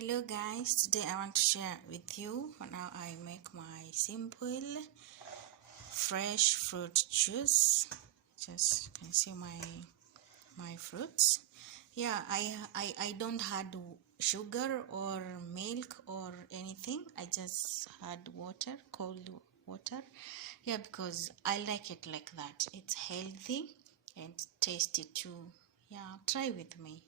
Hello guys, today I want to share with you how I make my simple fresh fruit juice. Just you can see my fruits. Yeah, I don't add sugar or milk or anything. I just add water, cold water. Yeah, because I like it like that. It's healthy and tasty too. Yeah, try with me.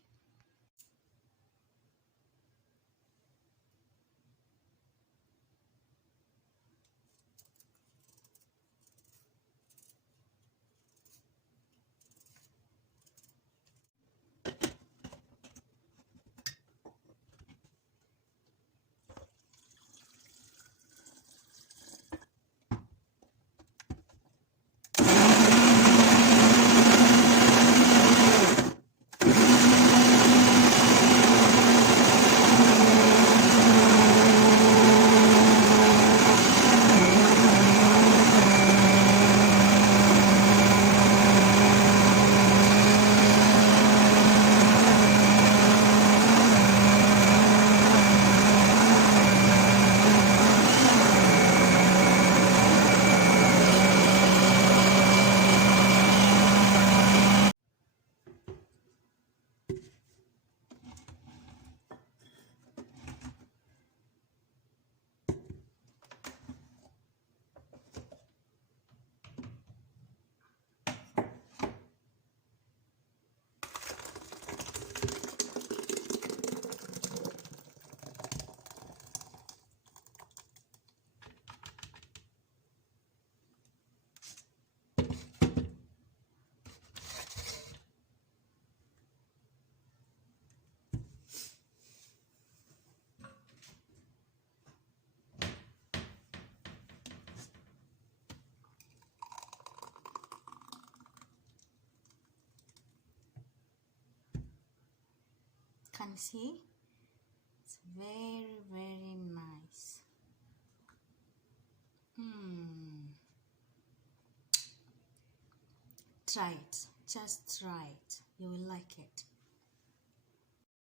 Can see it's very nice. Try it, just try it, you will like it.